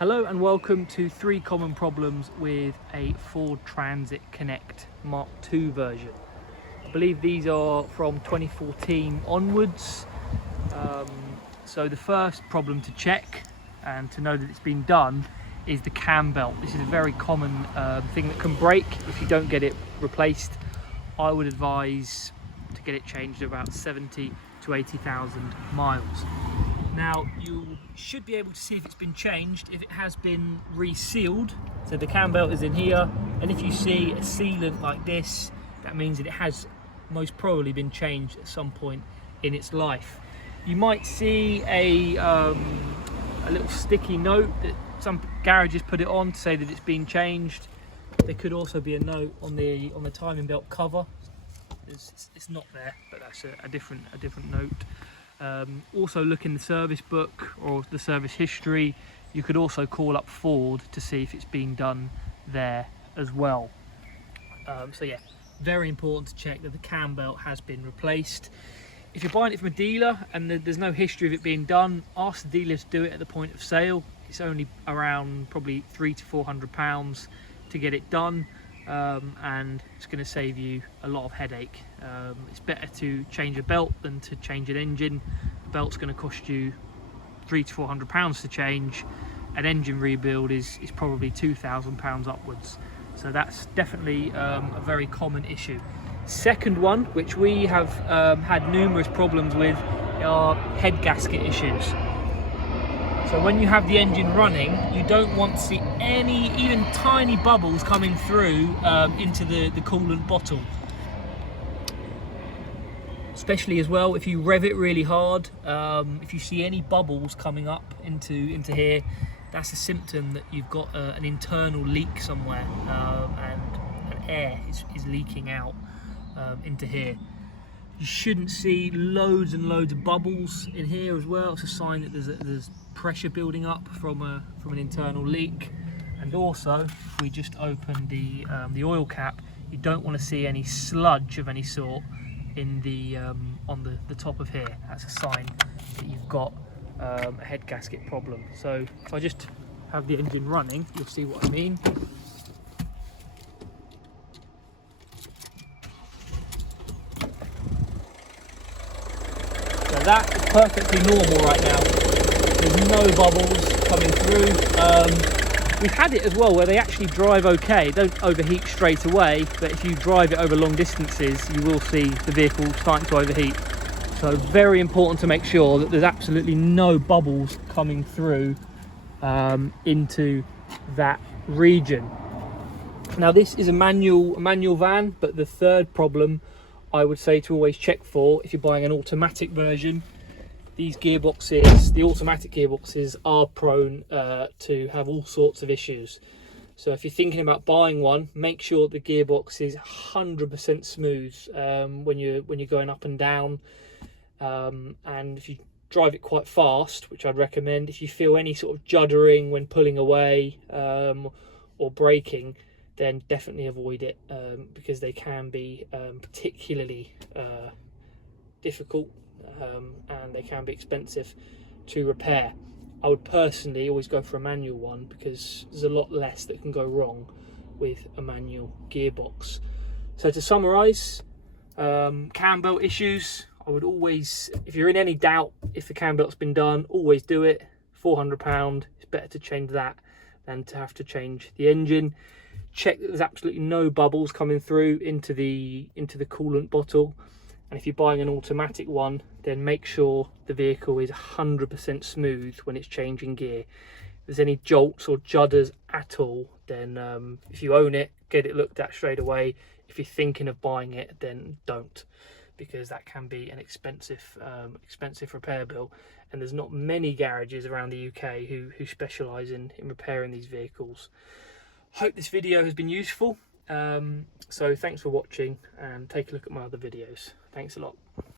Hello and welcome to 3 common problems with a Ford Transit Connect Mark II version. I believe these are from 2014 onwards. So the first problem to check and to know that it's been done is the cam belt. This is a very common thing that can break if you don't get it replaced. I would advise to get it changed at about 70 to 80,000 miles. Now you should be able to see if it's been changed, if it has been resealed. So the cam belt is in here, and if you see a sealant like this, that means that it has most probably been changed at some point in its life. You might see a little sticky note that some garages put it on to say that it's been changed. There could also be a note on the timing belt cover. It's not there, but that's a different note. Also look in the service book or the service history. You could also call up Ford to see if it's been done there as well. So yeah, very important to check that the cam belt has been replaced. If you're buying it from a dealer and there's no history of it being done, ask the dealer to do it at the point of sale. It's only around probably £300 to £400 to get it done. And it's going to save you a lot of headache. It's better to change a belt than to change an engine. The belt's going to cost you £300 to £400 to change. An engine rebuild is probably £2,000 upwards. So that's definitely a very common issue. Second one, which we have had numerous problems with, are head gasket issues. So when you have the engine running, you don't want to see any, even tiny bubbles coming through into the coolant bottle. Especially as well, if you rev it really hard, if you see any bubbles coming up into here, that's a symptom that you've got an internal leak somewhere, and air is leaking out into here. You shouldn't see loads and loads of bubbles in here as well. It's a sign that there's pressure building up from an internal leak. And also, if we just open the oil cap, you don't want to see any sludge of any sort in on the top of here. That's a sign that you've got a head gasket problem. So if I just have the engine running, you'll see what I mean. So that is perfectly normal right now. There's no bubbles coming through. We've had it as well where they actually drive okay, they don't overheat straight away, but if you drive it over long distances, you will see the vehicle starting to overheat. So very important to make sure that there's absolutely no bubbles coming through into that region. Now this is a manual van, but the third problem I would say to always check for if you're buying an automatic version. These gearboxes, the automatic gearboxes, are prone to have all sorts of issues. So if you're thinking about buying one, make sure the gearbox is 100% smooth when you're going up and down. And if you drive it quite fast, which I'd recommend, if you feel any sort of juddering when pulling away or braking, then definitely avoid it, because they can be particularly difficult and they can be expensive to repair. I would personally always go for a manual one because there's a lot less that can go wrong with a manual gearbox. So to summarise, cam belt issues, I would always, if you're in any doubt if the cam belt's been done, always do it. £400, it's better to change that than to have to change the engine. Check that there's absolutely no bubbles coming through into the coolant bottle. And if you're buying an automatic one, then make sure the vehicle is 100% smooth when it's changing gear. If there's any jolts or judders at all, then if you own it, get it looked at straight away. If you're thinking of buying it, then don't, because that can be an expensive repair bill. And there's not many garages around the UK who specialise in repairing these vehicles. Hope this video has been useful. So thanks for watching, and take a look at my other videos. Thanks a lot.